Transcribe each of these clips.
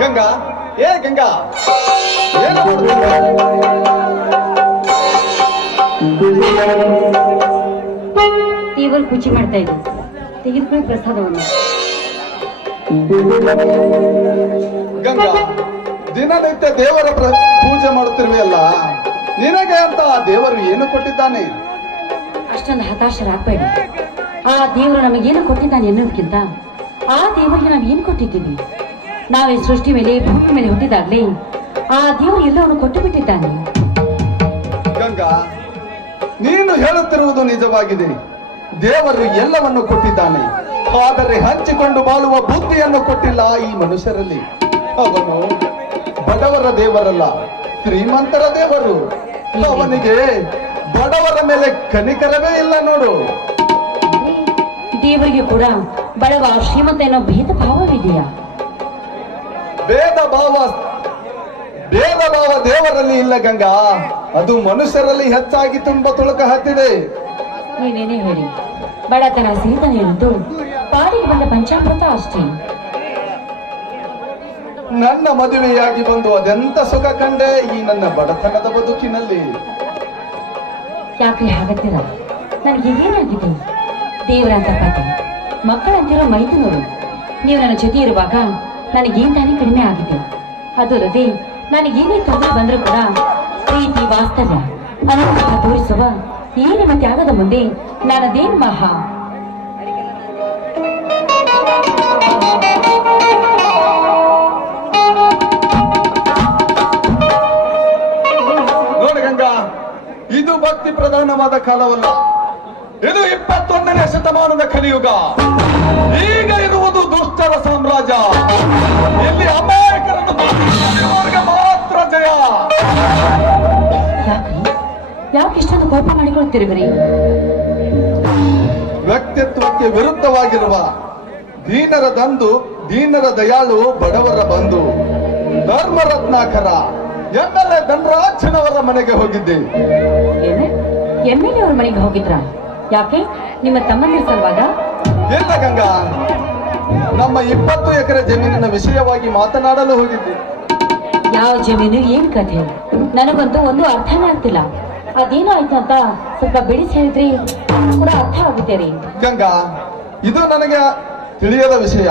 ಗಂಗಾ, ಏ ಗಂಗಾ, ಏನು ದೇವರು ಪೂಜೆ ಮಾಡ್ತಾ ಇದ್ದೆ. ತೆಗೆದುಕೊಳ್ಳಿ ಪ್ರಸಾದವನ್ನು. ಗಂಗಾ, ದಿನನಿತ್ಯ ದೇವರ ಪೂಜೆ ಮಾಡುತ್ತಿರುವೆಯಲ್ಲ, ನಿನಗೆ ಅಂತ ಆ ದೇವರು ಏನು ಕೊಟ್ಟಿದ್ದಾನೆ? ಅಷ್ಟೊಂದು ಹತಾಶರಾಗಬೇಡಿ. ಆ ದೇವರು ನಮಗೇನು ಕೊಟ್ಟಿದ್ದಾನೆ ಎನ್ನುವುದಕ್ಕಿಂತ ಆ ದೇವರಿಗೆ ನಾವು ಏನು ಕೊಟ್ಟಿದ್ದೀವಿ. ನಾವೇ ಸೃಷ್ಟಿ ಮೇಲೆ ಭೂಮಿ ಮೇಲೆ ಹುಟ್ಟಿದಾಗಲೇ ಆ ದೇವರು ಎಲ್ಲವನ್ನು ಕೊಟ್ಟು ಬಿಟ್ಟಿದ್ದಾನೆ. ಗಂಗಾ, ನೀನು ಹೇಳುತ್ತಿರುವುದು ನಿಜವಾಗಿದೆ. ದೇವರು ಎಲ್ಲವನ್ನು ಕೊಟ್ಟಿದ್ದಾನೆ, ಆದರೆ ಹಂಚಿಕೊಂಡು ಬಾಳುವ ಬುದ್ಧಿಯನ್ನು ಕೊಟ್ಟಿಲ್ಲ ಈ ಮನುಷ್ಯರಲ್ಲಿ. ಅವನು ಬಡವರ ದೇವರಲ್ಲ, ಶ್ರೀಮಂತರ ದೇವರು. ಅವನಿಗೆ ಬಡವರ ಮೇಲೆ ಕನಿಕರವೇ ಇಲ್ಲ ನೋಡು. ದೇವರಿಗೆ ಕೂಡ ಬಡವ ಶ್ರೀಮಂತ ಏನೋ ಭೇದ ಭಾವವಿದೆಯಾ? ಭೇದ ಭಾವ ದೇವರಲ್ಲಿ ಇಲ್ಲ ಗಂಗಾ, ಅದು ಮನುಷ್ಯರಲ್ಲಿ ಹೆಚ್ಚಾಗಿ ತುಂಬಾ ತುಳುಕ ಹತ್ತಿದೆ. ನೀವೇನೇ ಹೇಳಿ, ಬಡತನ ಸಿರಿತನ ಇರುವುದು ಪಾಡಿಗೆ ಬಂದ ಪಂಚಾಮೃತ ಅಷ್ಟೇ. ನನ್ನ ಮದುವೆಯಾಗಿ ಬಂದು ಅದೆಂತ ಸುಖ ಕಂಡೆ ಈ ನನ್ನ ಬಡತನದ ಬದುಕಿನಲ್ಲಿ. ಯಾಕ್ರಿ ಹಾಗತ್ತೀರ? ನನಗೆ ಏನಾಗಿದೆ? ದೇವರಂತ ಕತೆ, ಮಕ್ಕಳಂತಿರೋ ಮೈದುನರು. ನೀವು ನನ್ನ ಜೊತೆ ಇರುವಾಗ ನನಗೇನ್ ತಾನೇ ಕಡಿಮೆ ಆಗಿದೆ. ಅದು ಅಲ್ಲದೆ ನನಗೇನೇ ತೊಂದರೆ ಬಂದರೂ ಕೂಡ ಪ್ರೀತಿ, ವಾಸ್ತವ್ಯ, ಅನುಗ್ರಹ ತೋರಿಸುವ ಈ ನಿಮ್ಮ ತ್ಯಾಗದ ಮುಂದೆ ನಾನದೇನು ಮಹಾ? ನೋಡಿ ಗಂಗಾ, ಇದು ಭಕ್ತಿ ಪ್ರಧಾನವಾದ ಕಾಲವಲ್ಲ, ಇದು 21ನೇ ಶತಮಾನದ ಕಲಿಯುಗ. ಈಗ ಇರುವುದು ದುಷ್ಟರ ಸಾಮ್ರಾಜ್ಯ. ಇಲ್ಲಿ ಅಮಾಯಕರನ್ನು ಮಾತ್ರ ಜಯ. ಯಾಕೆ ಇಷ್ಟೊಂದು ಕೋಪ ಮಾಡಿಕೊಳ್ಳುತ್ತಿರುವಿರಿ? ವ್ಯಕ್ತಿತ್ವಕ್ಕೆ ವಿರುದ್ಧವಾಗಿರುವ ದೀನರ ದಂದು, ದೀನರ ದಯಾಳು, ಬಡವರ ಬಂಧು, ಧರ್ಮರತ್ನಾಕರ MLA ಧನರಾಜನವರ ಮನೆಗೆ ಹೋಗಿದ್ದೆ. MLA ಅವ್ರ ಮನೆಗೆ ಹೋಗಿದ್ರ? ಯಾಕೆ? ನಿಮ್ಮ ತಮ್ಮಂದಿರ ಸಲುವಾಗ? ಇಲ್ಲ ಗಂಗಾ, ನಮ್ಮ 20 ಎಕರೆ ಜಮೀನಿನ ವಿಷಯವಾಗಿ ಮಾತನಾಡಲು ಹೋಗಿದ್ದೆ. ಯಾವ ಜಮೀನು, ಏನ್ ಕಥೆ? ನನಗಂತೂ ಒಂದು ಅರ್ಥನೇ ಆಗ್ತಿಲ್ಲ. ಅದೇನೋ ಆಯ್ತು ಅಂತ ಸ್ವಲ್ಪ ಬಿಡಿಸಿ ಹೇಳಿದ್ರಿ ಕೂಡ ಅರ್ಥ ಆಗುತ್ತೆ ರೀ. ಗಂಗಾ, ಇದು ನನಗೆ ತಿಳಿಯದ ವಿಷಯ.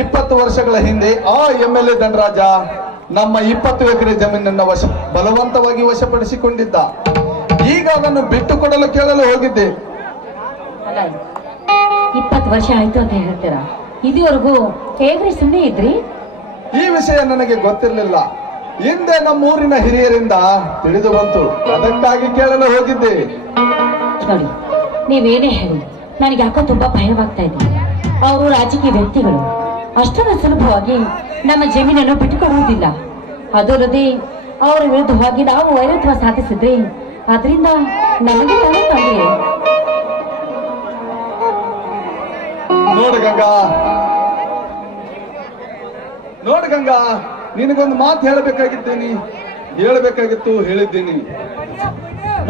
20 ವರ್ಷಗಳ ಹಿಂದೆ ಆ MLA ಧನರಾಜ ನಮ್ಮ 20 ಎಕರೆ ಜಮೀನನ್ನ ಬಲವಂತವಾಗಿ ವಶಪಡಿಸಿಕೊಂಡಿದ್ದ. ಈಗ ಅದನ್ನು ಬಿಟ್ಟು ಕೊಡಲು ಕೇಳಲು ಹೋಗಿದ್ದೆ. ಅಲ್ಲ, 20 ವರ್ಷ ಆಯ್ತು ಅಂತ ಹೇಳ್ತೀರಾ? ಇದುವರೆಗೂ ಹೇಗ್ರಿ ಸುಮ್ಮನೆ ಇದ್ರಿ? ಈ ವಿಷಯ ನನಗೆ ಗೊತ್ತಿರಲಿಲ್ಲ. ಹಿಂದೆ ನಮ್ಮ ಊರಿನ ಹಿರಿಯರಿಂದ ತಿಳಿದು ಬಂತು, ಅದಕ್ಕಾಗಿ ಕೇಳಲು ಹೋಗಿದ್ದೆ. ನೋಡಿ, ನೀವೇನೇ ಹೇಳಿ ನನಗೆ ಯಾಕೋ ತುಂಬಾ ಭಯವಾಗ್ತಾ ಇದೆ. ಅವರು ರಾಜಕೀಯ ವ್ಯಕ್ತಿಗಳು, ಅಷ್ಟೊಂದು ಸುಲಭವಾಗಿ ನಮ್ಮ ಜಮೀನನ್ನು ಬಿಟ್ಟುಕೊಡುವುದಿಲ್ಲ. ಅದಲ್ಲದೆ ಅವರ ವಿರುದ್ಧವಾಗಿ ನಾವು ವೈರತ್ವ ಸಾಧಿಸಿದ್ರೆ ಅದರಿಂದ ನಮಗೆ ತಾನೇ ತೊಂದರೆ. ನೋಡು ಗಂಗಾ, ನಿನಗೊಂದು ಮಾತು ಹೇಳಬೇಕಾಗಿತ್ತು, ಹೇಳಿದ್ದೀನಿ.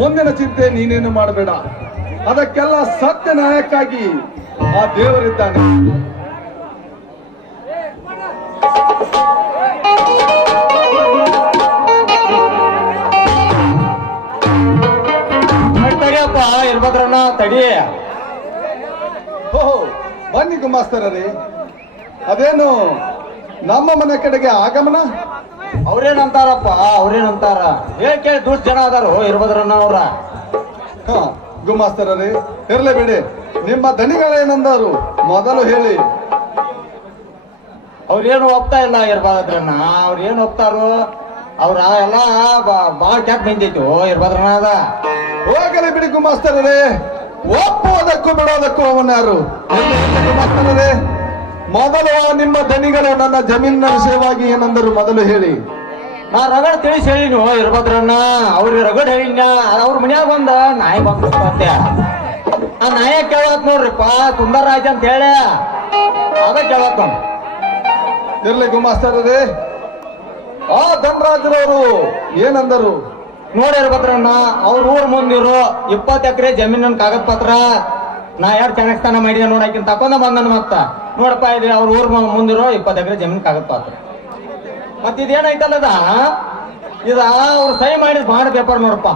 ಮುಂದಿನ ಚಿಂತೆ ನೀನೇನು ಮಾಡಬೇಡ. ಅದಕ್ಕೆಲ್ಲ ಸತ್ಯ ನ್ಯಾಯಕ್ಕಾಗಿ ಆ ದೇವರಿದ್ದಾನೆ. ತಡಿಯಪ್ಪ, ಇರ್ಬದ್ರಣ್ಣ ತಡಿ. ಓಹೋ, ಬನ್ನಿ ಗುಮಾಸ್ತರೇ. ಅದೇನು ನಮ್ಮ ಮನೆ ಕಡೆಗೆ ಆಗಮನ? ಅವ್ರೇನಂತಾರಪ್ಪ, ಅವ್ರೇನಂತಾರ ಹೇಳಿ ಕೇಳಿ ದುಷ್ಟ ಜನ ಅದಾರು ಇರ್ಬದ್ರಣ್ಣ ಅವ್ರ. ಹಾ ಗುಮಾಸ್ತರೇ, ಇರ್ಲಿ ಬಿಡಿ. ನಿಮ್ಮ ದನಿಗಳೇನಂದರು ಮೊದಲು ಹೇಳಿ. ಅವ್ರೇನು ಒಪ್ತಾ ಇಲ್ಲ ಇರ್ಬದ್ರಣ್ಣ. ಅವ್ರೇನು ಒಪ್ತಾರು? ಅವ್ರ ಎಲ್ಲ ಬಾಳ ಕ್ಯಾಕ್ ಬಂದಿತ್ತು ಇರ್ಬದ್ರಣ್ಣ ಅದ. ಹೋಗಲಿ ಬಿಡಿ ಗುಮಾಸ್ತರೇ, ಒಪ್ಪುವುದಕ್ಕೂ ಬಿಡೋದಕ್ಕೂ ಅವನ್ಯಾರು? ಗುಮಾಸ್ತರೇ, ಮೊದಲು ನಿಮ್ಮ ದನಿಗಳು ನನ್ನ ಜಮೀನಿನ ವಿಷಯವಾಗಿ ಏನಂದರು ಮೊದಲು ಹೇಳಿ. ನಾ ರಗಡ್ ತಿಳಿಸಿ ಹೇಳಿನು ಇರ್ಬದ್ರಣ್ಣ. ಅವ್ರಿಗೆ ರಗಡ್ ಹೇಳಿನ. ಅವ್ರ ಮನ್ಯಾಗ ಬಂದ ನಾಯಿ ಬಂದ ಆ ನಾಯ ಕೇಳತ್ ನೋಡ್ರಿಪ್ಪ, ಸುಂದರರಾಜ್ ಅಂತ ಹೇಳಿ ಅದ ಕೇಳತ್ ನೋಡ್. ಇರ್ಲಿ ಗುಮಾಸ್ತರೇ, ಆ ಧನರಾಜರವರು ಏನಂದರು? ನೋಡಿ ಇರ್ಬೇಕ್ರಣ್ಣ ಅವ್ರ ಊರ್ ಮುಂದಿರೋ 20 ಎಕರೆ ಜಮೀನಿನ ಕಾಗದ ಪತ್ರ ನಾ ಯಾರು ಚೆನ್ನಾಗಿ ಮಾಡಿದೆ ನೋಡಾಕಿನ್ ತಕೊಂಡ ಬಂದನ್ ಮತ್ತ ನೋಡಪ್ಪ ಇದು ಅವ್ರ ಊರ್ ಮುಂದಿರೋ 20 ಎಕರೆ ಜಮೀನ್ ಕಾಗದ ಪತ್ರ ಮತ್ ಇದೇನೈತಲ್ಲದ ಇದ ಅವ್ರು ಸಹಿ ಮಾಡಿದ ಬಾಂಡ್ ಪೇಪರ್ ನೋಡಪ್ಪ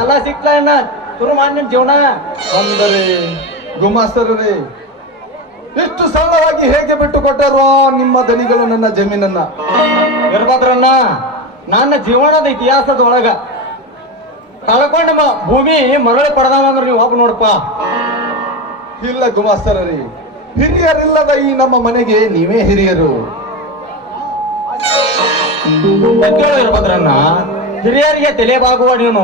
ಎಲ್ಲ ಸಿಕ್ಲ ಇನ್ನ ಶುರು ಮಾಡಿ ನಿನ್ ಜೀವನ ಅಂದರೆ ಗುಮಾಸ್ತರರೇ, ಇಷ್ಟು ಸರಳವಾಗಿ ಹೇಗೆ ಬಿಟ್ಟು ಕೊಟ್ಟರು ನಿಮ್ಮ ದನಿಗಳು ನನ್ನ ಜಮೀನನ್ನ? ಇರ್ಬದ್ರಣ್ಣ ನನ್ನ ಜೀವನದ ಇತಿಹಾಸದೊಳಗ ಕಳ್ಕೊಂಡ ಭೂಮಿ ಮರಳಿ ಪಡೆದವಂದ್ರೆ ನೀವು ಒಬ್ಬ ನೋಡಪ್ಪ. ಇಲ್ಲ ಗುಮಾಸ್ತರರೇ, ಹಿರಿಯರಿಲ್ಲದ ಈ ನಮ್ಮ ಮನೆಗೆ ನೀವೇ ಹಿರಿಯರು. ಇರ್ಬದ್ರಣ್ಣ ಹಿರಿಯರಿಗೆ ತಲೆಬಾಗುವ ನೀನು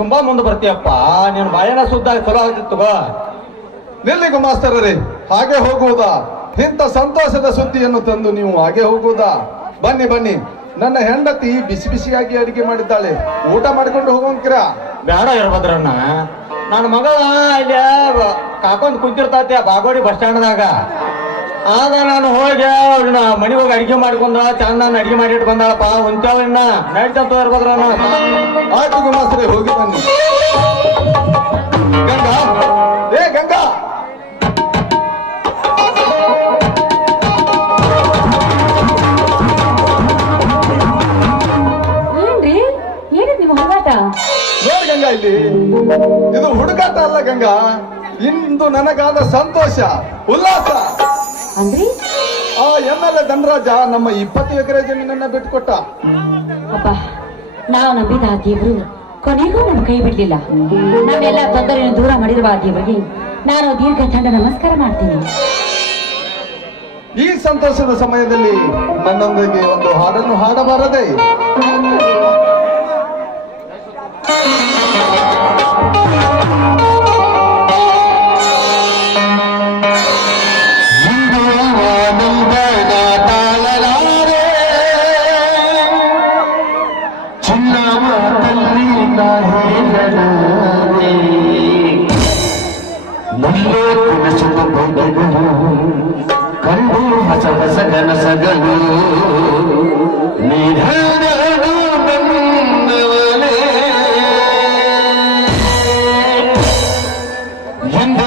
ತುಂಬಾ ಮುಂದೆ ಬರ್ತೀಯಪ್ಪ. ನೀನು ಬಾಳೆನ ಸುದ್ದ ಚಲೋ ಆಗ್ತಿತ್ತು. ನಿಲ್ಲಿ ಗುಮಾಸ್ತರರೇ, ಹಾಗೆ ಹೋಗುವುದಾ? ಇಂಥ ಸಂತೋಷದ ಸುದ್ದಿಯನ್ನು ತಂದು ನೀವು ಹಾಗೆ ಹೋಗುವುದಾ? ಬನ್ನಿ ಬನ್ನಿ, ನನ್ನ ಹೆಂಡತಿ ಬಿಸಿ ಬಿಸಿಯಾಗಿ ಅಡಿಗೆ ಮಾಡಿದ್ದಾಳೆ, ಊಟ ಮಾಡಿಕೊಂಡು ಹೋಗೋಂಕಿರ? ಬೇಡ ಇರ್ಬದ್ರಣ್ಣ, ನನ್ನ ಮಗಳ ಇಲ್ಲಿ ಕಾಕೊಂಡ್ ಕುಂತಿರ್ತಾತೆ ಬಾಗೋಡಿ ಬಸ್ ಸ್ಟ್ಯಾಂಡ್ದಾಗ. ಆಗ ನಾನು ಹೋಗಿ ಅವ್ರನ್ನ ಮನೆಗೆ ಹೋಗಿ ಅಡಿಗೆ ಮಾಡ್ಕೊಂಡ ಚಂದ ಅಡಿಗೆ ಮಾಡಿಟ್ಟು ಬಂದಾಳಪ್ಪ. ಉಂಚಾವನ್ನ ನಡೀತಂತ ಇರ್ಬದ್ರಣ್ಣ. ಆಯ್ತು ಗುಮಾಸ್ತರೇ, ಹೋಗಿ ಬನ್ನಿ. ಗಂಗಾ, ಏ ಗಂಗಾ, ಏನ್ರಿ ಏನಿದ್ ನಿಮ್ಮ ಹೋರಾಟ? ನೋಡಿ ಗಂಗಾ, ಇಲ್ಲಿ ಇದು ಹುಡುಗಾಟ ಅಲ್ಲ ಗಂಗಾ, ಇಂದು ನನಗಾದ ಸಂತೋಷ ಉಲ್ಲಾಸ. ಅಂದ್ರಿ ಆ MLA ಧನರಾಜ ನಮ್ಮ 20 ಎಕರೆ ಜಮೀನನ್ನ ಬಿಟ್ಟುಕೊಟ್ಟ. ಅಪ್ಪ, ನಾವು ನಂಬಿದ ಆ ದೇವರು ಕೊನೆಗೂ ನಮ್ಮ ಕೈ ಬಿಡ್ಲಿಲ್ಲ. ನಮ್ಮೆಲ್ಲ ತೊಂದರೆಯನ್ನು ದೂರ ಮಾಡಿರುವ ಆ ದೇವರಿಗೆ ನಾನು ದೀರ್ಘ ದಂಡ ನಮಸ್ಕಾರ ಮಾಡ್ತೀನಿ. ಈ ಸಂತೋಷದ ಸಮಯದಲ್ಲಿ ನನ್ನೊಂದಿಗೆ ಒಂದು ಹಾಡನ್ನು ಹಾಡಬಾರದೆ? ಕಂಡು ಹೊಸ ಹೊಸ ಕನಸಗಳು ನಿಧನಗಳು ಬಂದವಲೇ ಎಂದು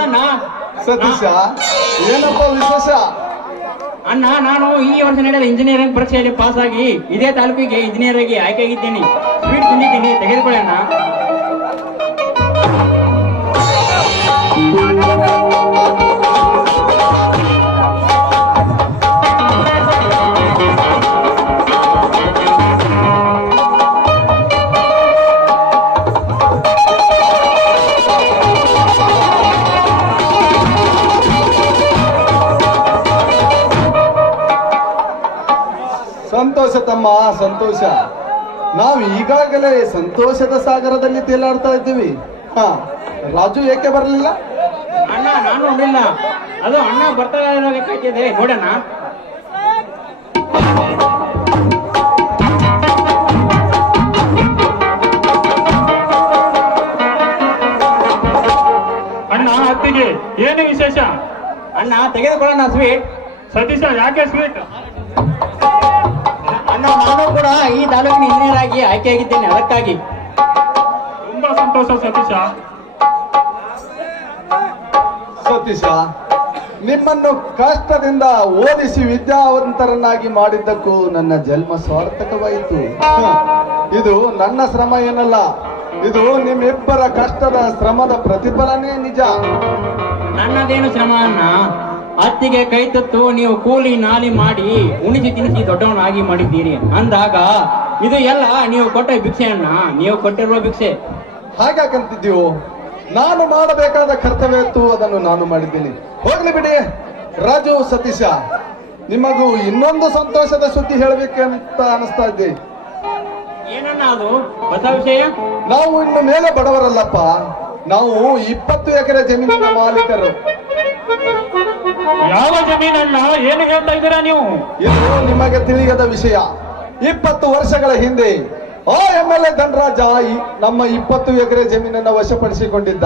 ಹೌದಣ್ಣ ಸತೀಶ, ಏನಪ್ಪ ವಿಶೇಷ? ಅಣ್ಣ ನಾನು ಈ ವರ್ಷ ನಡೆದ ಇಂಜಿನಿಯರಿಂಗ್ ಪರೀಕ್ಷೆಯಲ್ಲಿ ಪಾಸ್ ಆಗಿ ಇದೇ ತಾಲೂಕಿಗೆ ಇಂಜಿನಿಯರ್ ಆಗಿ ಆಯ್ಕೆಯಾಗಿದ್ದೇನೆ. ಸ್ವೀಟ್ ತಿಂದಿದ್ದೀನಿ, ತೆಗೆದುಕೊಳ್ಳೋಣ. ಸಂತೋಷ ತಮ್ಮ, ಸಂತೋಷ. ನಾವು ಈಗಾಗಲೇ ಸಂತೋಷದ ಸಾಗರದಲ್ಲಿ ತೇಲಾಡ್ತಾ ಇದ್ದೀವಿ. ಹಾ, ರಾಜು ಏಕೆ ಬರಲಿಲ್ಲ? ಅಣ್ಣ ನಾನು ನೋಡಿಲ್ಲ, ಅದು ಅಣ್ಣ ಬರ್ತಾ ಇರೋದಕ್ಕಾಗಿದೆ, ನೋಡೋಣ. ಅಣ್ಣ ಅತ್ತಿಗೆ ಏನು ವಿಶೇಷ? ಅಣ್ಣ ತೆಗೆದುಕೊಳ್ಳೋಣ ಸ್ವೀಟ್. ಸತೀಶ ಯಾಕೆ ಸ್ವೀಟ್? ಅಣ್ಣ ನಾನು ಕೂಡ ಈ ತಾಲೂಕಿನ ಇಂಜಿನಿಯರ್ ಆಗಿ ಆಯ್ಕೆಯಾಗಿದ್ದೇನೆ, ಅದಕ್ಕಾಗಿ. ತುಂಬಾ ಸಂತೋಷ ಸತೀಶ. ಸತೀಶ, ನಿಮ್ಮನ್ನು ಕಷ್ಟದಿಂದ ಓದಿಸಿ ವಿದ್ಯಾವಂತರನ್ನಾಗಿ ಮಾಡಿದ್ದಕ್ಕೂ ನನ್ನ ಜನ್ಮ ಸಾರ್ಥಕವಾಯಿತು. ಇದು ನನ್ನ ಶ್ರಮ ಏನಲ್ಲ, ಇದು ನಿಮ್ಮಿಬ್ಬರ ಕಷ್ಟದ ಶ್ರಮದ ಪ್ರತಿಫಲನೇ ನಿಜ. ನನ್ನದೇನು ಶ್ರಮ ಅಣ್ಣ, ಅತ್ತಿಗೆ ಕೈ ತುತ್ತು ನೀವು ಕೂಲಿ ನಾಲಿ ಮಾಡಿ ಉಣಿಸಿ ತಿನಿಸಿ ದೊಡ್ಡವನಾಗಿ ಮಾಡಿದ್ದೀರಿ ಅಂದಾಗ ಇದು ಎಲ್ಲ ನೀವು ಕೊಟ್ಟ ಭಿಕ್ಷೆ ಅಣ್ಣ, ನೀವು ಕೊಟ್ಟಿರುವ ಭಿಕ್ಷೆ. ಹಾಗಾಕಂತಿದ್ದೀವೋ? ನಾನು ಮಾಡಬೇಕಾದ ಕರ್ತವ್ಯ ಇತ್ತು, ಅದನ್ನು ನಾನು ಮಾಡಿದ್ದೀನಿ. ಹೋಗ್ಲಿ ಬಿಡಿ. ರಾಜು, ಸತೀಶ, ನಿಮಗೂ ಇನ್ನೊಂದು ಸಂತೋಷದ ಸುದ್ದಿ ಹೇಳಬೇಕಂತ ಅನಿಸ್ತಾ ಇದ್ದೆ. ಏನನ್ನ ಅದು ಹೊಸ ವಿಷಯ? ನಾವು ಇನ್ನು ಮೇಲೆ ಬಡವರಲ್ಲಪ್ಪ, ನಾವು 20 ಎಕರೆ ಜಮೀನಿನ ಮಾಲೀಕರು. ಯಾವ ಜಮೀನಣ್ಣ? ಏನು ಹೇಳ್ತಾ ಇದ್ದೀರಾ ನೀವು? ಇದು ನಿಮಗೆ ತಿಳಿಯದ ವಿಷಯ. 20 ವರ್ಷಗಳ ಹಿಂದೆ ಆ MLA ಧನರಾಜ ನಮ್ಮ 20 ಎಕರೆ ಜಮೀನನ್ನ ವಶಪಡಿಸಿಕೊಂಡಿದ್ದ.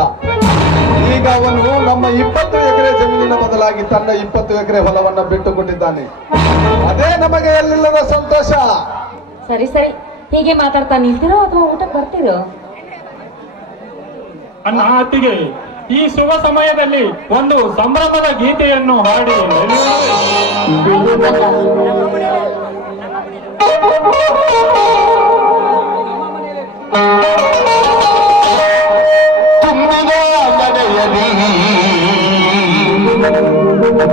ಈಗ ಅವನು ನಮ್ಮ 20 ಎಕರೆ ಜಮೀನಿನ ಬದಲಾಗಿ ತನ್ನ 20 ಎಕರೆ ಹೊಲವನ್ನ ಬಿಟ್ಟುಕೊಟ್ಟಿದ್ದಾನೆ. ಅದೇ ನಮಗೆ ಎಲ್ಲಿಲ್ಲದ ಸಂತೋಷ. ಸರಿ ಸರಿ, ಹೀಗೆ ಮಾತಾಡ್ತಾ ನಿಲ್ತಿರೋ ಅಥವಾ ಊಟಕ್ಕೆ ಬರ್ತಿರೋ? ಅಣ್ಣ ಅತ್ತಿಗೆ, ಈ ಶುಭ ಸಮಯದಲ್ಲಿ ಒಂದು ಸಂಭ್ರಮದ ಗೀತೆಯನ್ನು ಹಾಡಿ ತುಂಬಿದ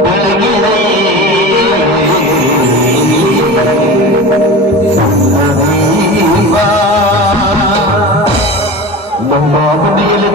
ಮನೆಯಲ್ಲಿ ಬೆಳಗಿದೆ ಸಂಗೀತ. ನಮ್ಮ ಹುಡಿಯಲ್ಲಿ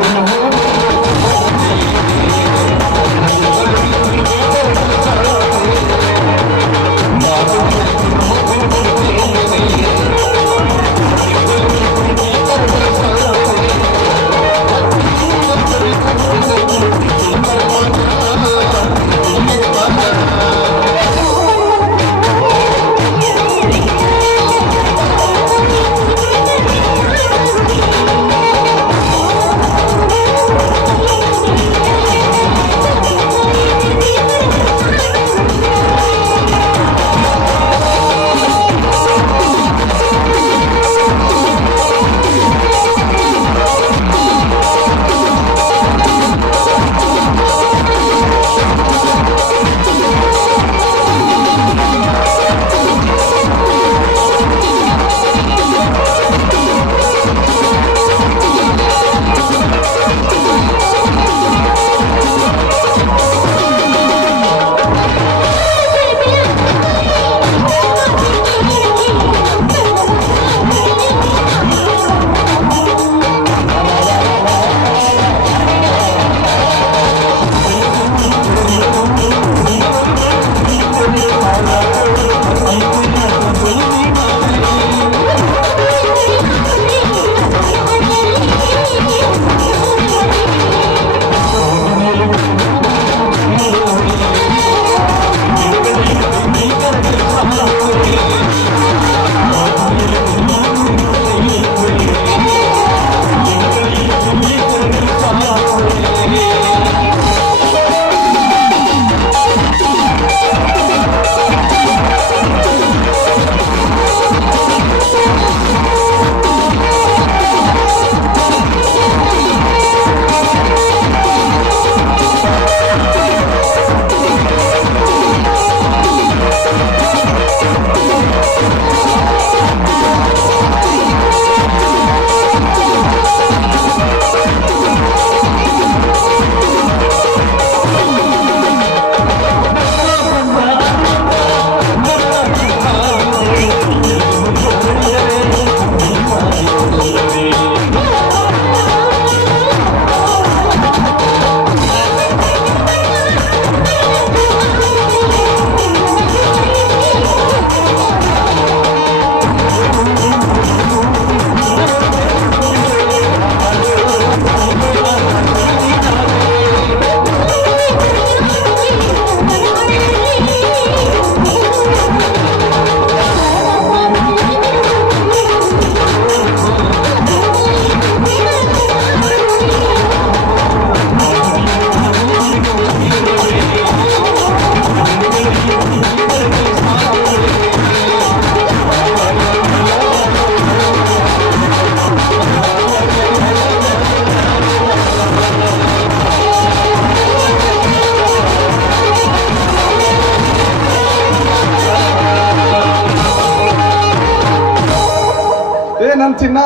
ನನ್ ಚಿನ್ನ,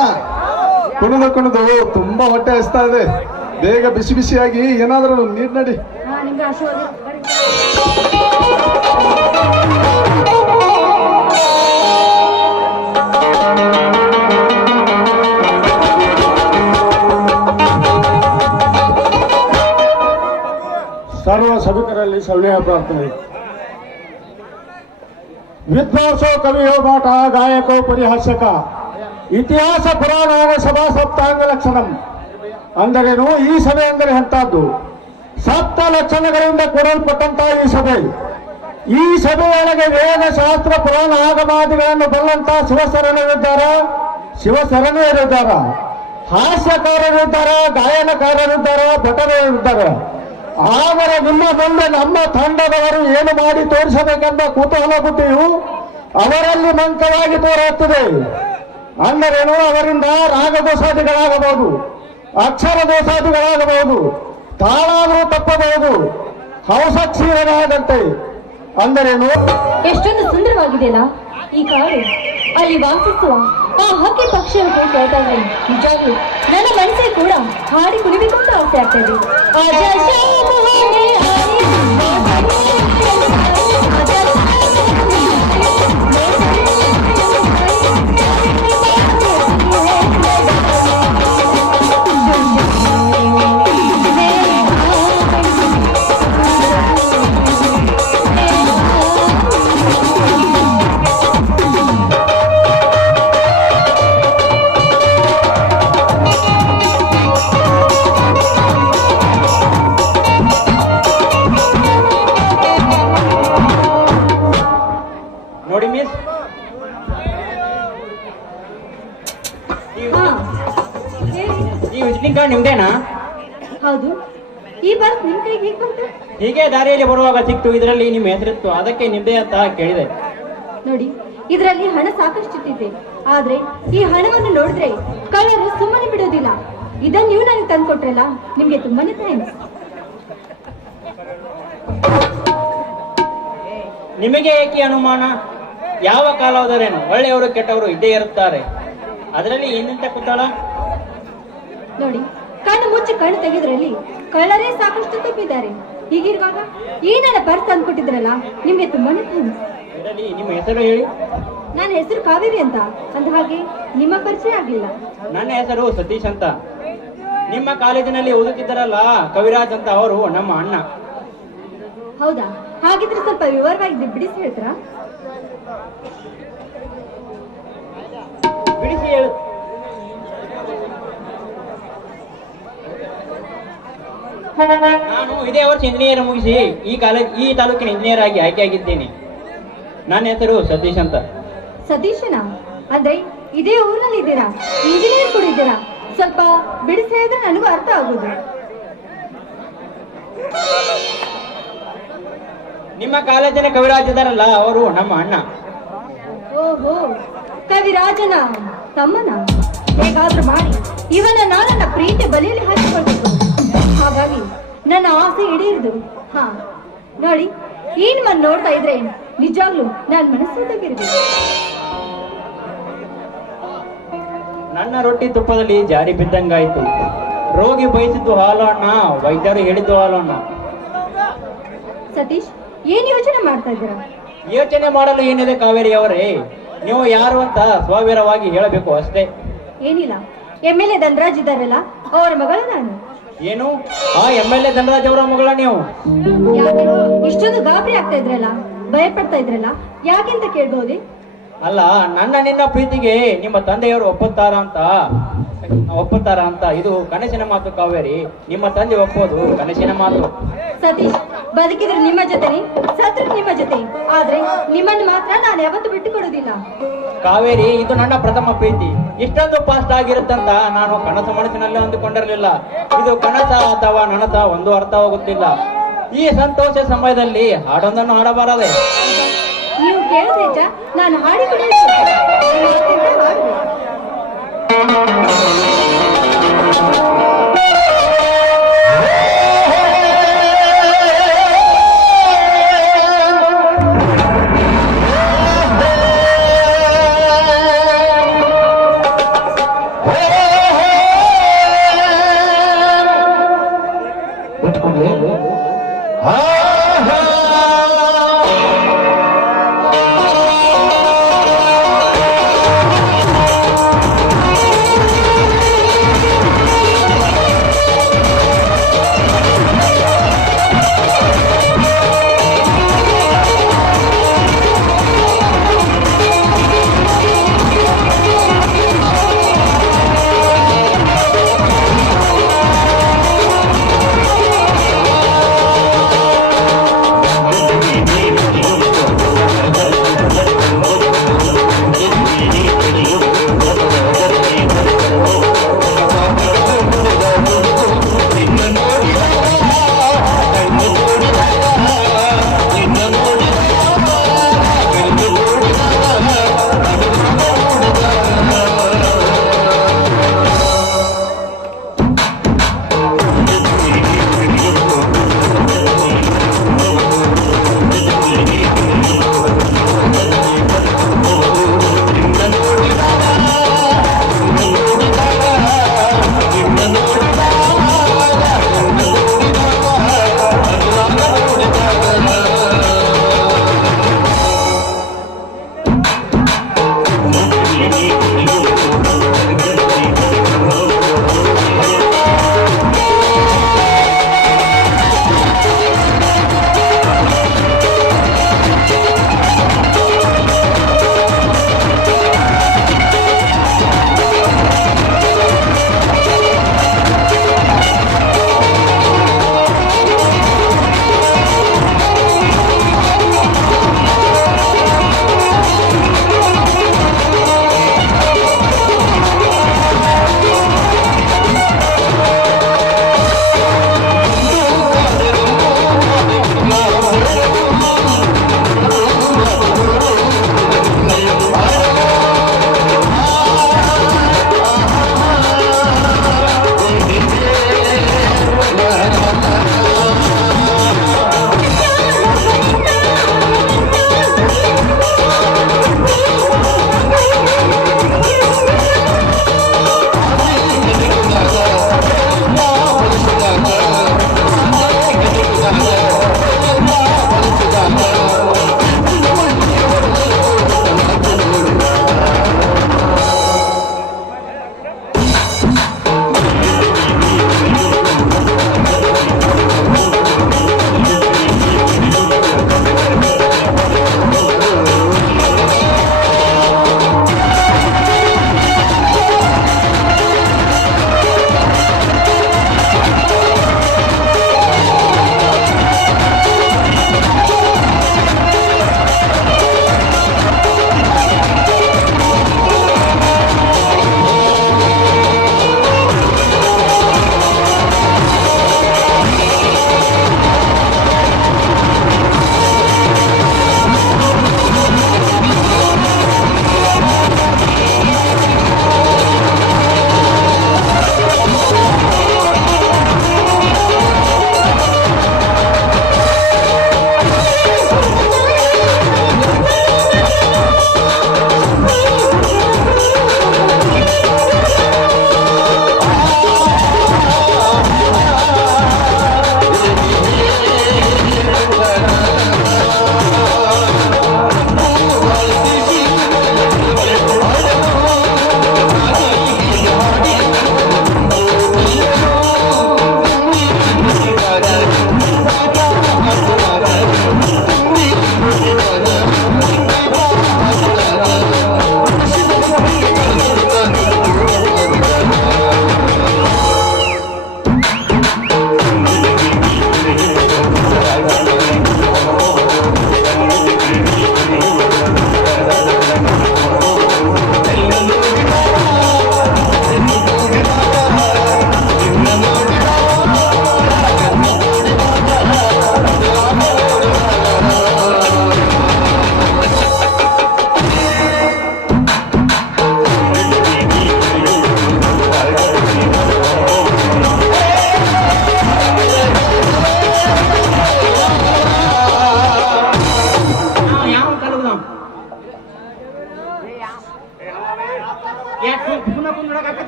ಕುಣಿದು ಕುಣಿದು ತುಂಬಾ ಹೊಟ್ಟೆ ಹಸ್ತಾ ಇದೆ. ಬೇಗ ಬಿಸಿ ಬಿಸಿಯಾಗಿ ಏನಾದರೂ ನೀರ್ ನಡಿ. ನಿಮ್ಗೆ ಆಶೀರ್ವಾದ. ಸರ್ವ ಸಭಿಕರಲ್ಲಿ ಸೌಮ್ಯ ಪ್ರಾರ್ಥನೆ. ವಿದ್ವಾಂಸೋ ಕವಿಯೋ ಪಾಠ ಗಾಯಕೋ ಪರಿಹಾಸ್ಯಕ ಇತಿಹಾಸ ಪುರಾಣ ಸಭಾ ಸಪ್ತಾಂಗ ಲಕ್ಷಣಂ. ಅಂದರೇನು? ಈ ಸಭೆ ಅಂದರೆ ಎಂತಹದ್ದು? ಸಪ್ತ ಲಕ್ಷಣಗಳಿಂದ ಕೊಡಲ್ಪಟ್ಟಂತಹ ಈ ಸಭೆ. ಈ ಸಭೆಯೊಳಗೆ ವೇದ ಶಾಸ್ತ್ರ ಪುರಾಣ ಆಗಮಾದಿಗಳನ್ನು ಬಲ್ಲಂತ ಶಿವಶರಣರಿದ್ದಾರೆ, ಹಾಸ್ಯಕಾರರಿದ್ದಾರೆ, ಗಾಯನಕಾರರಿದ್ದಾರೆ, ಭಟರಿದ್ದಾರೆ. ಆದರೆ ನಿಮ್ಮ ಮುಂದೆ ನಮ್ಮ ತಂಡದವರು ಏನು ಮಾಡಿ ತೋರಿಸಬೇಕೆಂಬ ಕುತೂಹಲ ಬುದ್ಧಿಯು ಅವರಲ್ಲಿ ಮಂಕವಾಗಿ ತೋರುತ್ತದೆ. ಅಂದರೇನು? ಅವರಿಂದ ರಾಗದೋಷಾದಿಗಳಾಗಬಹುದು, ಅಕ್ಷರ ದೋಷಾದಿಗಳಾಗಬಹುದು, ತಾಳಾದರೂ ತಪ್ಪಬಹುದು, ಹಂಸಕ್ಷೀರನಾದಂತೆ. ಅಂದರೇನು? ಎಷ್ಟೊಂದು ಸುಂದರವಾಗಿದೆಯಲ್ಲ ಈ ಕಾಡು. ಅಲ್ಲಿ ವಾಸಿಸುವ ಆ ಹಕ್ಕಿ ಪಕ್ಷಿಯನ್ನು ಕೇಳ್ತಾ ಇದ್ರೆ ನಿಜಾಗ್ಲೂ ನನ್ನ ಮನಸ್ಸಿಗೆ ಕೂಡ ಹಾಡಿ ಕುಣಿಬೇಕು ಅಂತ ಆಸೆ ಆಗ್ತದೆ. ನೋಡಿ ಮಿಸ್, ಈ ವಿಸಿಟಿಂಗ್ ಕಾರ್ಡ್ ನಿಮ್ದೇನಾ? ಹೌದು. ಈ ಬಸ್ ನಿಮ್ ಕೈಗೆ ಹೇಗೆ ಬಂತು? ಹೀಗೆ ದಾರಿಯಲ್ಲಿ ಬರುವಾಗ ಸಿಕ್ತು. ಇದರಲ್ಲಿ ನಿಮ್ಮ ಹೆಸರಿತ್ತು, ಅದಕ್ಕೆ ನಿಮ್ದೇ ಅಂತ ಕೇಳಿದೆ. ನೋಡಿ, ಇದರಲ್ಲಿ ಹಣ ಸಾಕಷ್ಟಿಟ್ಟಿದೆ. ಆದ್ರೆ ಈ ಹಣವನ್ನು ನೋಡಿದ್ರೆ ಕಳ್ಳರು ಸುಮ್ಮನೆ ಬಿಡೋದಿಲ್ಲ. ಇದನ್ನ ನೀವು ನನಗೆ ತಂದ್ಕೊಟ್ರಲ್ಲ, ನಿಮ್ಗೆ ತುಂಬಾನೇ ಥ್ಯಾಂಕ್ಸ್. ನಿಮಗೆ ಏಕೆ ಅನುಮಾನ? ಯಾವ ಕಾಲ ಹೋದರೇನು ಒಳ್ಳೆಯವರು ಕೆಟ್ಟವರು ಇದ್ದೇ ಇರುತ್ತಾರೆ. ಅದರಲ್ಲಿ ಏನಿಂತ ಕೂತಾಳ? ನೋಡಿ, ಕಣ್ಣು ಮುಚ್ಚಿ ಕಣ್ಣು ತೆಗೆದ್ರಲ್ಲಿ ಕಳ್ಳರೇ ಸಾಕಷ್ಟು ತಪ್ಪಿದ್ದಾರೆ. ಹೀಗಿರುವಾಗ ಈ ನನ್ನ ಪರ್ಸ್ ತಂದ್ಕೊಟ್ಟಿದ್ರಲ್ಲ, ನಿಮ್ಗೆ ತುಂಬಾನೇ ಥ್ಯಾಂಕ್ಸ್. ಇದರಲ್ಲಿ ನಿಮ್ಮ ಹೆಸರು ಹೇಳಿ. ನನ್ನ ಹೆಸರು ಕಾವೇರಿ ಅಂತ. ಅಂದ ಹಾಗೆ ನಿಮ್ಮ ಪರಿಚಯ ಆಗ್ಲಿಲ್ಲ. ನನ್ನ ಹೆಸರು ಸತೀಶ್ ಅಂತ. ನಿಮ್ಮ ಕಾಲೇಜಿನಲ್ಲಿ ಓದುತ್ತಿದ್ದರಲ್ಲ ಕವಿರಾಜ್ ಅಂತ, ಅವರು ನಮ್ಮ ಅಣ್ಣ. ಹೌದಾ? ಹಾಗಿದ್ರೆ ಸ್ವಲ್ಪ ವಿವರವಾಗಿ ಬಿಡಿಸಿ ಹೇಳ್ತೀರಾ? ಬಿಡಿಸಿ ಹೇಳು. ನಾನು ಇದೇ ವರ್ಷ ಇಂಜಿನಿಯರ್ ಮುಗಿಸಿ ಈ ತಾಲೂಕಿನ ಇಂಜಿನಿಯರ್ ಆಗಿ ಆಯ್ಕೆಯಾಗಿದ್ದೇನೆ. ನನ್ನ ಹೆಸರು ಸತೀಶ್ ಅಂತ. ಸತೀಶನ? ಅಂದ್ರೆ ಇದೇ ಊರಿನಲ್ಲಿ ಇದ್ದೀರಾ? ಇಂಜಿನಿಯರ್ ಕೂಡ ಇದ್ದೀರಾ? ಸ್ವಲ್ಪ ಬಿಡಿಸಿ ಹೇಳಿದ್ರೆ ನನಗೂ ಅರ್ಥ ಆಗುದು. ನಿಮ್ಮ ಕಾಲೇಜಿನ ಕವಿರಾಜ್ ಇದ್ದಾರಲ್ಲ, ಅವರು ನಮ್ಮ ಅಣ್ಣ. ಓಹೋ, ಕವಿರಾಜನ ತಮ್ಮನ? ಹೇಗಾದ್ರೂ ಮಾಡಿ ಇವನ ನನ್ನ ಪ್ರೀತಿ ಬಲಿಯಲ್ಲಿ ಹಾಕಿಕೊಳ್ಬೇಕು. ಹಾಗಾಗಿ ನನ್ನ ಆಸೆ ಈಡೇರಿದು. ಹಾ ನೋಡಿ, ಈ ನಿಮ್ಮನ್ನು ನೋಡ್ತಾ ಇದ್ರೆ ನಿಜಾಗ್ಲೂ ನಾನು ಮನಸ್ಸು ತೆಗಿರ್ಬೇಕು. ನನ್ನ ರೊಟ್ಟಿ ತುಪ್ಪದಲ್ಲಿ ಜಾರಿ ಬಿದ್ದಂಗಾಯ್ತು. ರೋಗಿ ಬಯಸಿದ್ದು ಹಾಲು ಅಣ್ಣ, ವೈದ್ಯರು ಹೇಳಿದ್ದು ಹಾಲು ಅಣ್ಣ. ಸತೀಶ್, ಏನ್ ಯೋಚನೆ ಮಾಡ್ತಾ ಇದ್ದೀರಾ? ಯೋಚನೆ ಮಾಡಲು ಏನಿದೆ ಕಾವೇರಿ ಅವರೇ, ನೀವು ಯಾರು ಅಂತ ಸ್ವವಿರವಾಗಿ ಹೇಳಬೇಕು ಅಷ್ಟೇ. ಏನಿಲ್ಲ, MLA ಧನರಾಜ್ ಇದ್ದಾರಲ್ಲ, ಅವರ ಮಗಳು ನಾನು. ಏನು? ಆ MLA ಧನರಾಜ್ ಅವರ ಮಗಳ ನೀವು? ಯಾಕೆ ಇಷ್ಟೊಂದು ಗಾಬರಿ ಆಗ್ತಾ ಇದ್ರಲ್ಲ, ಭಯ ಪಡ್ತಾ ಇದ್ರಲ್ಲ, ಯಾಕೆಂತ ಕೇಳ್ಬಹುದೇ? ಅಲ್ಲ, ನನ್ನ ನಿನ್ನ ಪ್ರೀತಿಗೆ ನಿಮ್ಮ ತಂದೆಯವರು ಒಪ್ಪುತ್ತಾರ ಅಂತ ಇದು ಕನಸಿನ ಮಾತು ಕಾವೇರಿ. ನಿಮ್ಮ ತಂದೆ ಒಪ್ಪೋದು ಕನಸಿನ ಮಾತು. ಸತೀಶ್, ಬದುಕಿದ್ರೆ ನಿಮ್ಮ ಜೊತೆನೆ, ಸತ್ರ ನಿಮ್ಮ ಜೊತೆ. ಆದ್ರೆ ನಿಮ್ಮನ್ನು ಮಾತ್ರ ನಾನು ಯಾವತ್ತೂ ಬಿಟ್ಟು ಕೊಡೋದಿಲ್ಲ. ಕಾವೇರಿ, ಇದು ನನ್ನ ಪ್ರಥಮ ಪ್ರೀತಿ. ಇಷ್ಟೊಂದು ಫಾಸ್ಟ್ ಆಗಿರುತ್ತಂತ ನಾನು ಕನಸು ಮನಸ್ಸಿನಲ್ಲಿ ಅಂದುಕೊಂಡಿರಲಿಲ್ಲ. ಇದು ಕನಸ ಅಥವಾ ನನಸ ಒಂದು ಅರ್ಥವಾಗುತ್ತಿಲ್ಲ. ಈ ಸಂತೋಷ ಸಮಯದಲ್ಲಿ ಹಾಡೊಂದನ್ನು ಹಾಡಬಾರದೆ? ನೀವು ಕೇಳಿದ್ರೆ ನಾನು ಹಾಡಿಕೊಂಡು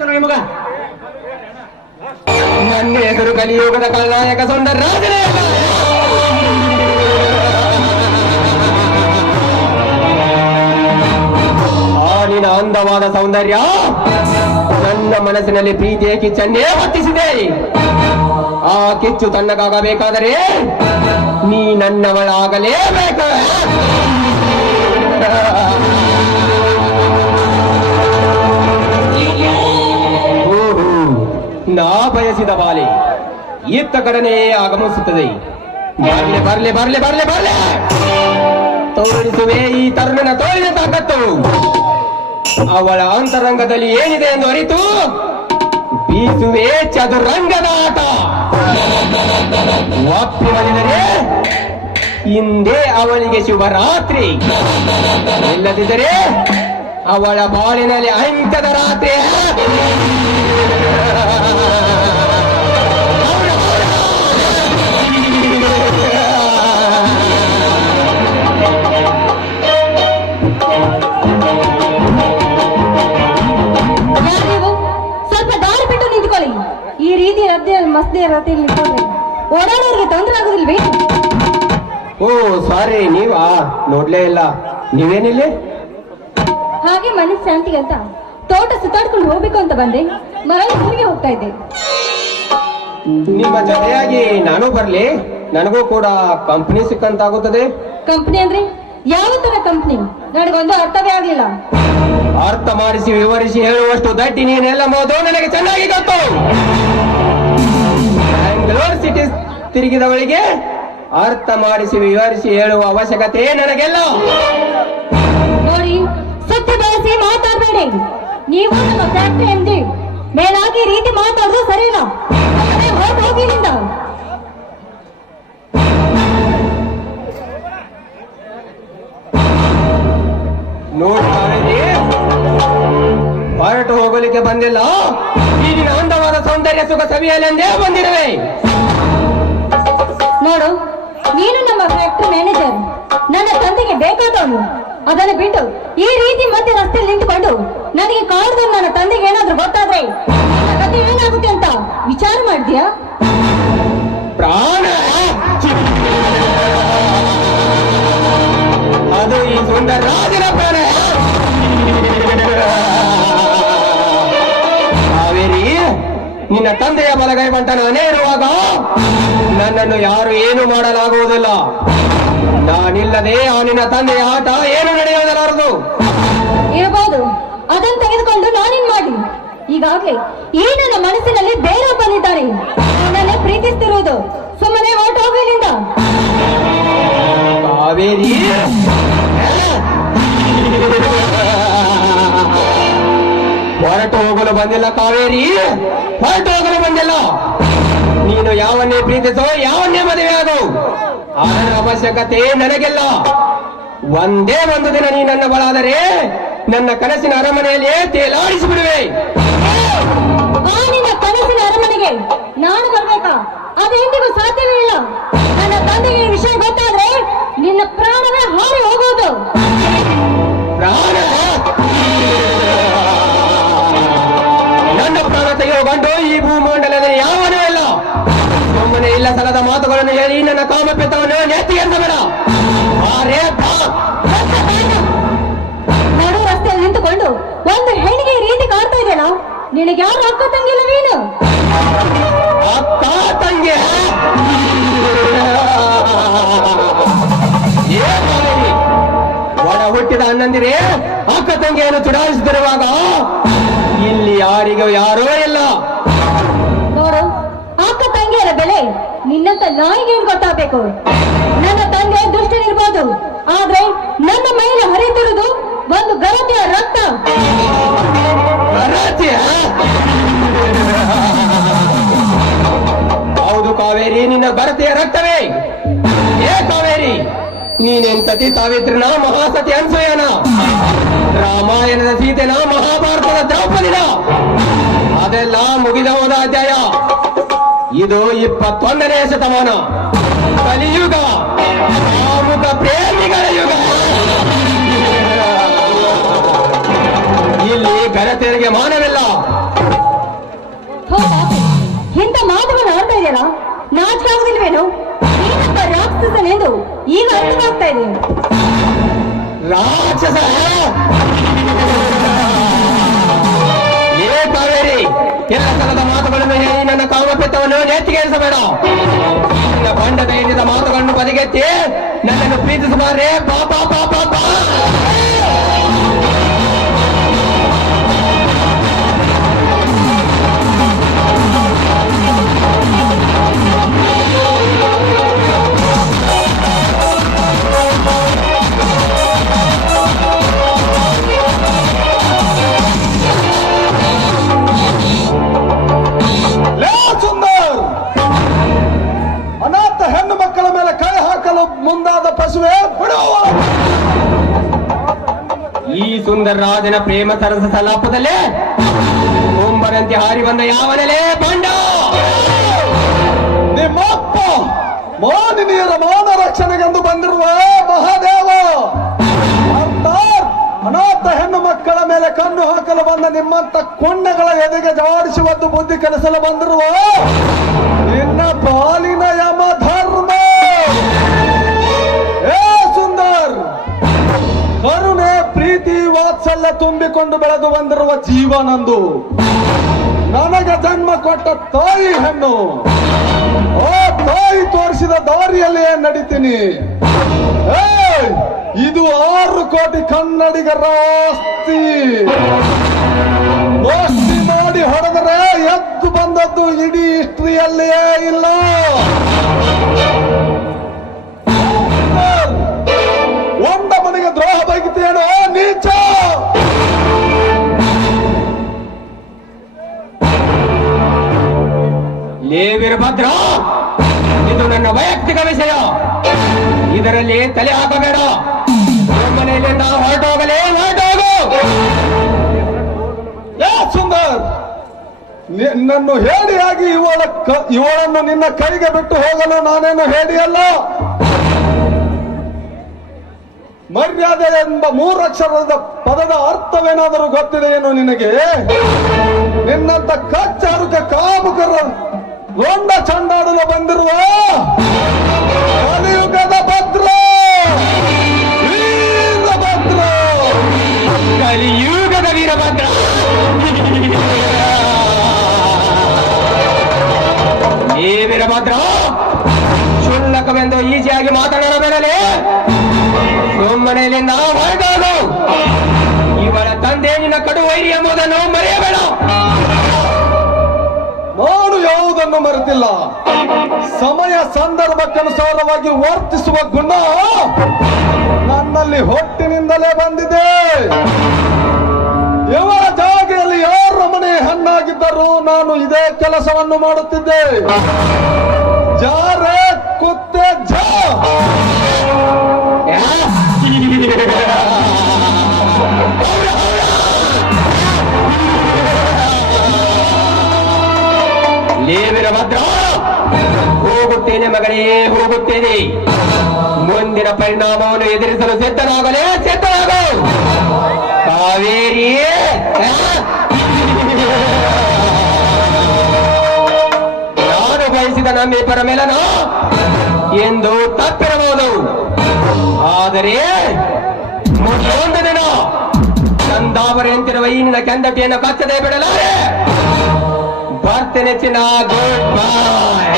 ನಿಮಗ ನನ್ನ ಹೆಸರು ಕಲಿಯುಗದ ಖಳನಾಯಕ ಸುಂದರ ರಾಜನೇ ಅಲ್ಲ. ಆ ನಿನ್ನ ಅಂದವಾದ ಸೌಂದರ್ಯ ನನ್ನ ಮನಸ್ಸಿನಲ್ಲಿ ಪ್ರೀತಿಯ ಕಿಚ್ಚನ್ನೇ ಹೊತ್ತಿಸಿದೆ. ಆ ಕಿಚ್ಚು ತಣ್ಣಗಾಗಬೇಕಾದರೆ ನೀ ನನ್ನವಳಾಗಲೇಬೇಕು. ನಾ ಬಯಸಿದ ಬಾಲೆ ಇತ್ತ ಕಡೆನೇ ಆಗಮಿಸುತ್ತದೆ. ಬರ್ಲೆ ಬರ್ಲೆ ಬರ್ಲೆ ಬರ್ಲೆ ಬರ್ಲೆ ತೋರಿಸುವೆ ಈ ತರುಣನ ತೋಳಿನ ತಾಕತ್ತು. ಅವಳ ಅಂತರಂಗದಲ್ಲಿ ಏನಿದೆ ಎಂದು ಅರಿತು ಬೀಸುವೆ ಚದುರಂಗದ ಆಟ. ಒಪ್ಪಿ ಒಲಿದರೆ ಹಿಂದೆ ಅವಳಿಗೆ ಶುಭರಾತ್ರಿ, ಇಲ್ಲದಿದ್ದರೆ ಅವಳ ಬಾಳಿನಲ್ಲಿ ಅಂತ್ಯದ ರಾತ್ರಿ. ನೀವು ಸ್ವಲ್ಪ ದಾರಿ ಬಿಟ್ಟು ನಿಂತ್ಕೊಳ್ಳಿ. ಈ ರೀತಿ ಮಸ್ತಿ ರಸ್ತೆಯಲ್ಲಿ ನಿಂತ್ಕೊಂಡ್ರೆ ಓಡಾಡೋರಿಗೆ ತೊಂದರೆ ಆಗೋದಿಲ್ವೇ? ಓ ಸಾರಿ, ನೀವಾ? ನೋಡ್ಲೇ ಇಲ್ಲ. ನೀವೇನಿಲ್ಲಿ? ಹಾಗೆ ಮನಸ್ಸು ಶಾಂತಿಗೆ ಅಂತ ತೋಟ ಸುತ್ತಾಡ್ಕೊಂಡು ಹೋಗ್ಬೇಕು ಅಂತ ಬಂದೆ. ಮರಳಿ ಊರಿಗೆ ಹೋಗ್ತಾ ಇದ್ದೆ. ನಿಮ್ಮ ಜೊತೆಯಾಗಿ ನಾನು ಬರ್ಲಿ? ನನಗೂ ಕೂಡ ಕಂಪನಿ ಸಿಕ್ಕಂತಾಗುತ್ತದೆ. ಕಂಪ್ನಿ ಅಂದ್ರೆ ಯಾವ ತರ ಕಂಪ್ನಿ? ನನಗೊಂದು ಅರ್ಥವೇ ಆಗ್ಲಿಲ್ಲ. ಅರ್ಥ ಮಾಡಿಸಿ ವಿವರಿಸಿ ಹೇಳುವಷ್ಟು ದಟ್ಟಿ ನೀನೆಲ್ಲಬಹುದು ನನಗೆ ಚೆನ್ನಾಗಿ ಗೊತ್ತು. ಬ್ಯಾಂಗ್ಳೂರ್ ಸಿಟಿ ತಿರುಗಿದವಳಿಗೆ ಅರ್ಥ ಮಾಡಿಸಿ ವಿವರಿಸಿ ಹೇಳುವ ಅವಶ್ಯಕತೆ ನನಗೆಲ್ಲ. ನೋಡಿ, ಸತ್ಯ ಬಳಸಿ ಮಾತಾಡಬೇಡಿ. ನೀವು ನಮ್ಮ ಫ್ಯಾಕ್ಟರಿ ಎಂದಿ ಮೇಲಾಗಿ ಈ ರೀತಿ ಮಾತಾಡೋದು ಸರಿ ಇಲ್ಲ. ಹೋಗಿ ಇಲ್ಲಿಂದ. ನೋಡಿ, ಹೊರಟು ಹೋಗಲಿಕ್ಕೆ ಬಂದಿಲ್ಲ. ಈಗಿನ ಅಂದವಾದ ಸೌಂದರ್ಯ ಸುಖ ಸವಿಯಲೆಂದೇ ಬಂದಿರುವೆ. ನೋಡು, ನೀನು ನಮ್ಮ ಫ್ಯಾಕ್ಟರಿ ಮ್ಯಾನೇಜರ್, ನನ್ನ ತಂದೆಗೆ ಬೇಕಾದವನು. ಅದನ್ನು ಬಿಟ್ಟು ಈ ರೀತಿ ಮತ್ತೆ ರಸ್ತೆಯಲ್ಲಿ ನಿಂತುಕೊಂಡು ನನಗೆ ಕಾಡ್ದು ನನ್ನ ತಂದೆಗೆ ಏನಾದ್ರೂ ಗೊತ್ತಾದ್ರೆ ನನ್ನ ಕಥೆ ಏನಾಗುತ್ತೆ ಅಂತ ವಿಚಾರ ಮಾಡಿದ್ಯಾ? ಪ್ರಾಣ ಅದು ಈ ಸುಂದರ ರಾಜನ ಪ್ರಾಣ. ಕಾವೇರಿ, ನಿನ್ನ ತಂದೆಯ ಬಲಗೈ ಬಂಟ ನಾನೇ ಇರುವಾಗ ನನ್ನನ್ನು ಯಾರು ಏನು ಮಾಡಲಾಗುವುದಿಲ್ಲ. ನಾನಿಲ್ಲದೆ ಆ ನಿನ್ನ ತಂದೆಯ ಆಟ ಏನು ನಡೆಯೋದಲಾರದು. ಇರಬಹುದು, ಅದನ್ನು ತೆಗೆದುಕೊಂಡು ನಾನೇನ್ ಮಾಡಿ? ಈಗಾಗ್ಲೇ ಈ ನನ್ನ ಮನಸ್ಸಿನಲ್ಲಿ ಬೇರೆ ಬಂದಿದ್ದಾರೆ. ನನ್ನನ್ನೇ ಪ್ರೀತಿಸ್ತಿರುವುದು. ಸುಮ್ಮನೆ ಹೊರಟು ಹೋಗಲಿಂದ. ಕಾವೇರಿ, ಹೊರಟು ಹೋಗಲು ಬಂದಿಲ್ಲ ಕಾವೇರಿ, ಹೊರಟು ಹೋಗಲು ಬಂದಿಲ್ಲ. ನೀನು ಯಾವನ್ನೇ ಪ್ರೀತಿಸೋ, ಯಾವನ್ನೇ ಮದುವೆ ಆಗೋ, ಅದರ ಅವಶ್ಯಕತೆ ನನಗೆಲ್ಲ. ಒಂದೇ ಒಂದು ದಿನ ನೀ ನನ್ನ ಬಲಾದರೆ ನನ್ನ ಕನಸಿನ ಅರಮನೆಯಲ್ಲಿಯೇ ತೇಲಾಡಿಸಿ ಬಿಡುವೆ. ಆ ನಿನ್ನ ಕನಸಿನ ಅರಮನೆಗೆ ನಾನು ಬರ್ಬೇಕಾ? ಅದೆಂದಿಗೂ ಸಾಧ್ಯವೇ ಇಲ್ಲ. ನನ್ನ ತಂದೆಗೆ ಈ ವಿಷಯ ಗೊತ್ತಾದ್ರೆ ನಿನ್ನ ಪ್ರಾಣವೇ ಹಾರಿ ಹೋಗುವುದು. ಪ್ರಾಣ? ನನ್ನ ಪ್ರಾಣ ತೆಗೆಯುವ ಗಂಡು ಈ ಭೂಮಂಡಲದ ಯಾವನೂ ಇಲ್ಲ. ಸುಮ್ಮನೆ ಇಲ್ಲ ಸಲದ ಮಾತುಗಳನ್ನು ಹೇಳಿ ನನ್ನ ಕಾಮಪಿತವನ್ನು ನೆತ್ತಿಗೆಂದಬೇಡ. ನಡು ರಸ್ತೆಯಲ್ಲಿ ನಿಂತುಕೊಂಡು ಒಂದು ಹೆಣ್ಣಿಗೆ ಈ ರೀತಿ ಕಾಡ್ತಾ ಇದೆಯಲ್ಲ, ನಿನಗೆ ಯಾರು ಅಕ್ಕ ತಂಗಿಲ್ಲವೇನು? ಅಕ್ಕ ತಂಗಿ ಒಡ ಹುಟ್ಟಿದ ಅಣ್ಣಂದಿರೇ ಅಕ್ಕ ತಂಗಿಯನ್ನು ಚುಡಾಯಿಸುತ್ತಿರುವಾಗ ಇಲ್ಲಿ ಯಾರಿಗೂ ಯಾರೂ ಇಲ್ಲ. ನೋಡು, ಅಕ್ಕ ತಂಗಿಯರ ಬೆಲೆ ನಿನ್ನಂತ ನಾಯಿಗೇನು ಗೊತ್ತಾಗಬೇಕು? ನನ್ನ ತಂದೆ ದುಷ್ಟನಿರ್ಬೋದು, ಆದ್ರೆ ನನ್ನ ಮೇಲೆ ಹರಿತಿರುವುದು ಒಂದು ಗರತಿಯ ರಕ್ತ. ಹೌದು ಕಾವೇರಿ, ನಿನ್ನ ಭರತೆಯ ರಕ್ತವೇ. ಏ ಕಾವೇರಿ, ನೀನೆಂತತಿ ಸಾವಿತ್ರಿನ, ಮಹಾಸತಿ ಅನ್ಸೂಯನ, ರಾಮಾಯಣದ ಸೀತೆನ, ಮಹಾಭಾರತದ ದ್ರೌಪದಿನ, ಅದೆಲ್ಲ ಮುಗಿದ ಹೋದ ಅಧ್ಯಾಯ. ಇದು 21ನೇ ಶತಮಾನ, ಕಲಿಯುಗ, ಕಾಮುಕ ಪ್ರೇಮಿಗಳ ಯುಗ. ಇಲ್ಲಿ ಘನತೆಯರಿಗೆ ಮಾನವಿಲ್ಲ, ಈಗ ಅರ್ಥವಾಗ್ತಾ ಇದೆ. ರಾಕ್ಷಸ ಏ ಕಾವೇರಿ, ಎಲ್ಲ ತರದ ಮಾತುಗಳನ್ನು ಹೇಳಿ ನನ್ನ ಕಾಮಪಿತ್ತವನ್ನು ನೆತ್ತಿಗೇರಿಸಬೇಡ. ನಿನ್ನ ಬಂಡದ ಎನ್ನಿದ ಮಾತುಗಳನ್ನು ಬದಿಗೆತ್ತಿ ನನ್ನನ್ನು ಪ್ರೀತಿಸಬಾರೆ. ಪಾಪ ಪಾಪ ಪಾಪ. ಲೇ ಸುಂದರ್, ಅನಾಥ ಹೆಣ್ಣು ಮಕ್ಕಳ ಮೇಲೆ ಕೈ ಹಾಕಲು ಮುಂದಾದ ಪಶುವೆ ಬಿಡುವ. ಈ ಸುಂದರ ರಾಜನ ಪ್ರೇಮ ಸರಸ ಸಲಾಪದಲ್ಲೇ ಕುಂಬರಂತೆ ಹಾರಿ ಬಂದ ಯಾವನೆಲೆ ಬಂಡ. ನಿಮ್ಮಪ್ಪ ಮಾನಿನಿಯರ ಮಾನ ರಕ್ಷಣೆಗೆಂದು ಬಂದಿರುವ ಮಹಾದೇವ. ಅರ್ಥಾತ್ ಅನಾಥ ಹೆಣ್ಣು ಮಕ್ಕಳ ಮೇಲೆ ಕಣ್ಣು ಹಾಕಲು ಬಂದ ನಿಮ್ಮಂತ ಕೊಂಡಗಳ ಎದೆಗೆ ಜಾಡಿಸುವದ್ದು ಬುದ್ಧಿ ಕಲಿಸಲು ಬಂದಿರುವ ನಿನ್ನ ಪಾಲಿನ ಯಮ ಧರ್ಮ. ಏ ಸುಂದರ್, ಕರುಣೆ ಪ್ರೀತಿ ವಾತ್ಸಲ್ಯ ತುಂಬಿಕೊಂಡು ಬೆಳೆದು ಬಂದಿರುವ ಜೀವನಂದು ನನಗೆ ಜನ್ಮ ಕೊಟ್ಟ ತಾಯಿ ಹೆಣ್ಣು. ಆ ತಾಯಿ ತೋರಿಸಿದ ದಾರಿಯಲ್ಲೇ ನಡೀತೀನಿ. ಇದು 6 ಕೋಟಿ ಕನ್ನಡಿಗರ ಆಸ್ತಿ. ದೋಸ್ತಿ ಮಾಡಿ ಹೊಡೆದರೆ ಎದ್ದು ಬಂದದ್ದು ಇಡೀ ಹಿಸ್ಟ್ರಿಯಲ್ಲಿಯೇ ಇಲ್ಲ. ಒಂದ ಮನೆಗೆ ದ್ರೋಹ ಬೈಗುತ್ತೇನೋ ನೀಚ. ಲೇ ವೀರಭದ್ರ, ಇದು ನನ್ನ ವೈಯಕ್ತಿಕ ವಿಷಯ. ಇದರಲ್ಲಿ ತಲೆ ಹಾಕಬೇಡ. ಮನೆಯಲ್ಲಿ ನಾವು ಹೊರಟೋಗಲೇ ಹೊರಟೋಗು. ಏ ಸುಂದರ್, ನಿನ್ನನ್ನು ಹೇಡಿಯಾಗಿ ಇವಳನ್ನು ನಿನ್ನ ಕೈಗೆ ಬಿಟ್ಟು ಹೋಗಲು ನಾನೇನು ಹೇಡಿಯಲ್ಲ. ಮರ್ಯಾದೆ ಎಂಬ 3 ಅಕ್ಷರದ ಪದದ ಅರ್ಥವೇನಾದರೂ ಗೊತ್ತಿದೆಯೇನೋ ನಿನಗೆ? ನಿನ್ನಂತ ಕಚ್ಚಾರುಕ ಕಾಮುಕರ ಗೊಂಡ ಚಂಡಾಡಲು ಬಂದಿರುವ ಕಲಿಯುಗದ ಭದ್ರ ವೀರಭದ್ರ. ಕಲಿಯುಗದ ವೀರಭದ್ರ. ಏ ವೀರಭದ್ರ, ಕ್ಷುಲ್ಲಕವೆಂದು ಈಸಿಯಾಗಿ ಮಾತನಾಡಬೇಡಲೇ. ಸುಮ್ಮನೆಯಲ್ಲಿ ನಾವು ಹೊರಟೋದು. ಇವಳ ತಂದೆ ನಿನ್ನ ಕಡು ವೈರಿ ಎಂಬುದನ್ನು ಮರೆಯಬೇಡ. ನಾನು ಯಾವುದನ್ನು ಮರೆತಿಲ್ಲ. ಸಮಯ ಸಂದರ್ಭಕ್ಕನುಸಾರವಾಗಿ ವರ್ತಿಸುವ ಗುಣ ನನ್ನಲ್ಲಿ ಹೊಟ್ಟಿನಿಂದಲೇ ಬಂದಿದೆ. ಇವರ ಜಾಗೆಯಲ್ಲಿ ಯಾರ ಮನೆ ಹಣ್ಣಾಗಿದ್ದರೂ ನಾನು ಇದೇ ಕೆಲಸವನ್ನು ಮಾಡುತ್ತಿದ್ದೆ. ಜಾರೆ ಕುತ್ತೆ ಜಾ. ಲೇ ವೀರಭದ್ರ, ಹೋಗುತ್ತೇನೆ ಮಗಳೇ, ಹೋಗುತ್ತೇನೆ. ಮುಂದಿನ ಪರಿಣಾಮವನ್ನು ಎದುರಿಸಲು ಸಿದ್ಧನಾಗಲೇ ಸಿದ್ಧನಾಗು. ಕಾವೇರಿ, ನಾನು ಬಯಸಿದ ನಮ್ಮಿಬ್ಬರ ಮೇಲನ ಎಂದು ತಪ್ಪಿರಬಹುದು. ಆದರೆ ಮುಂದೊಂದು ದಿನ ಚಂದಾವರೆಂತಿರುವ ಈ ನಿನ್ನ ಕೆಂದಟಿಯನ್ನು ಕಚ್ಚದೆ ಬಿಡಲಾರೆ. ಬರ್ತೇನೆ ಚಿನ್ನ. ಗುಡ್ ಬಾಯ್.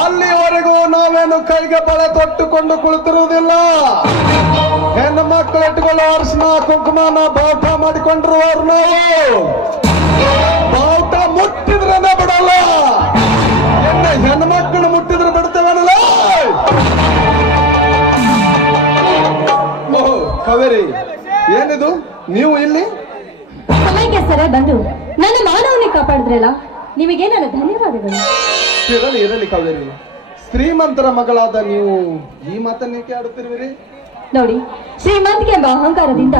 ಅಲ್ಲಿವರೆಗೂ ನಾವೇನು ಕೈಗೆ ಬಳೆ ತೊಟ್ಟುಕೊಂಡು ಕುಳಿತಿರುವುದಿಲ್ಲ. ಹೆಣ್ಣು ಮಕ್ಕಳು ಇಟ್ಟುಕೊಳ್ಳೋ ಅರಿಶಿನ ಕುಂಕುಮನ ಬಾವುಟ ಮಾಡಿಕೊಂಡಿರುವವರು ನಾವು. ಬಾವುಟ ಮುಟ್ಟಿದ್ರೇನೆ ಬಿಡಲ್ಲ. ಹೆಣ್ಣು ಮಕ್ಕಳು ಮುಟ್ಟಿದ್ರೆ ಬಿಡ್ತೇವನಲ್ಲ. ಓಹ್ ಕಾವೇರಿ, ಏನಿದು ನೀವು ಇಲ್ಲಿ? ಸಮಯಕ್ಕೆ ಸರಿಯಾಗಿ ಬಂದು ನನ್ನ ಮಾನವನ್ನೇ ಕಾಪಾಡಿದ್ರಲ್ಲ, ನಿಮಗೆ ನನ್ನ ಧನ್ಯವಾದಗಳು. ಇರಲಿ ಇರಲಿ ಕಾವೇರಿ, ಶ್ರೀಮಂತರ ಮಗಳಾದ ನೀವು ಈ ಮಾತನ್ನೇಕೆ ಆಡುತ್ತಿರುವಿರಿ? ನೋಡಿ, ಶ್ರೀಮಂತಿಕೆ ಎಂಬ ಅಹಂಕಾರದಿಂದ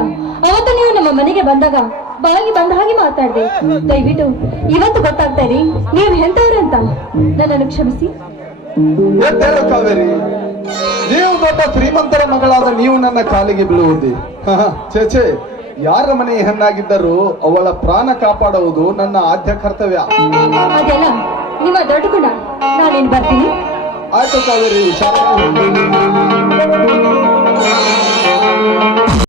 ಅವತ್ತು ನೀವು ನಮ್ಮ ಮನೆಗೆ ಬಂದಾಗ ಬಾಯಿ ಬಂದ ಹಾಗೆ ಮಾತಾಡಿದೆ. ದಯವಿಟ್ಟು ಇವತ್ತು ಗೊತ್ತಾಗ್ತಾ ಇದೆ ನೀವು ಎಂತವ್ರು ಅಂತ. ನನ್ನನ್ನು ಕ್ಷಮಿಸಿ. ಎದ್ದೇಳು ಕಾವೇರಿ, ನೀವು ದೊಡ್ಡ ಶ್ರೀಮಂತರ ಮಗಳಾದ ನೀವು ನನ್ನ ಕಾಲಿಗೆ ಬೀಳುವುದೇ ಚೇಚೆ, ಯಾರ ಮನೆ ಹೆಣ್ಣಾಗಿದ್ದರೂ ಅವಳ ಪ್ರಾಣ ಕಾಪಾಡುವುದು ನನ್ನ ಆದ್ಯ ಕರ್ತವ್ಯ. ಅದೆಲ್ಲ ನಿಮ್ಮ ದೊಡ್ಡ ಗುಣ. ನಾನೇನ್ ಬರ್ತೀನಿ. ಆಯ್ತು ಕಾವೇರಿ, ಹುಷಾರಾಗಿ ಹೋಗು.